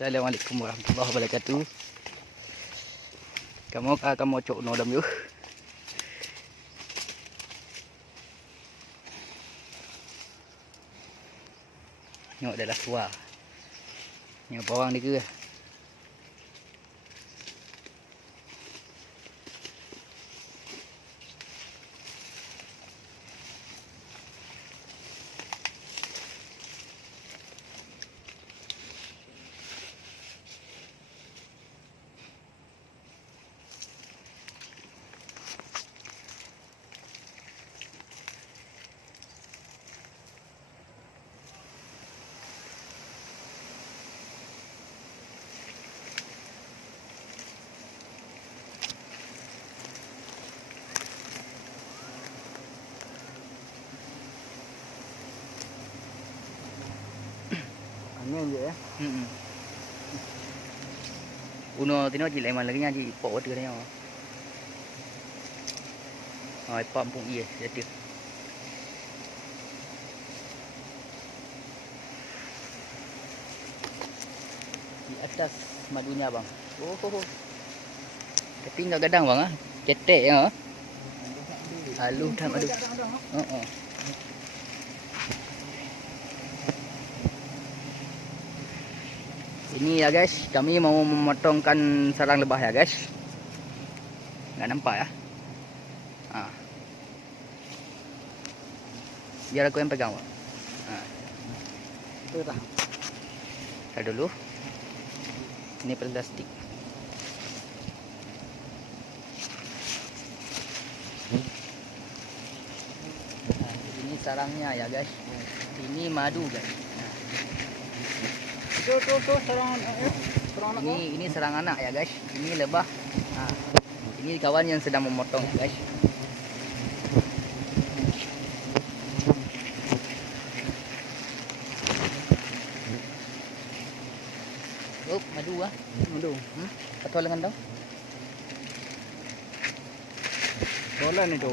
Assalamualaikum warahmatullahi wabarakatuh. Kamu cok no dam yu. Nyok adalah suar. Nyok bawang ni ke? Angin je ya. Uno tino chỉ lại mà lấy nha chị bỏ từ đây không? Rồi pom pun iya, jadi. Di atas madunya bang. Oh. Tapi enggak gadang bang ah. Cetek ya. Halus dah madu. Ini ya guys, kami mau memotongkan sarang lebah ya guys. Nggak nampak ya. Biar aku yang pegang Pak. Itu dah. Tar dulu. Ini plastik. Ini sarangnya ya guys. Ini madu guys. Tuh sarang anak. Ini sarang anak ya guys. Ini lebah. Ini kawan yang sedang memotong ya guys. Oh, madu ah. Madu. Betul dengan dong. Bolan itu.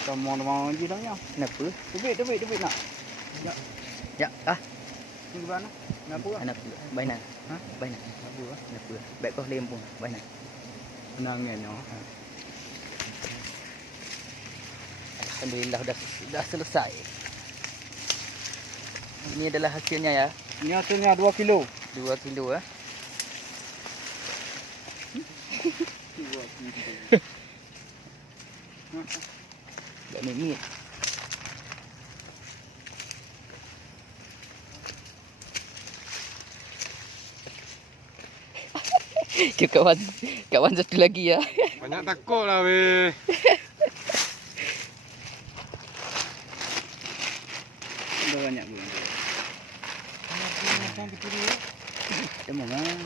Teman-teman je dah ya. Kenapa? Debit nak. Ya, Ni gimana? Kenapa? anak baina. Ha? Baina. Kenapa? Baik kau lempung baina. Penangan ya. Alhamdulillah dah selesai. Ini adalah hasilnya ya. Ini hasilnya 2 kilo. 2 kilo ah. 2 kilo. Gak mimit. Itu kawan satu lagi ya. Banyak takut lah weh. Banyak pun. Macam betul ya. Temu ah.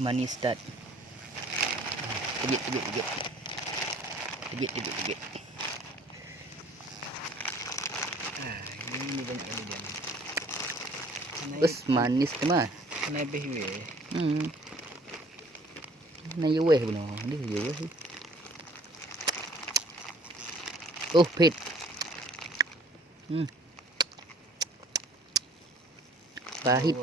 Manis start. Tegit. Ini banyak lagi dia. Bes manis teman. Naik weh. Này yêu quê nó đi yêu quê. ผ็ด. Pahit.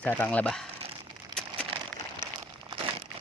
Sarang lebah.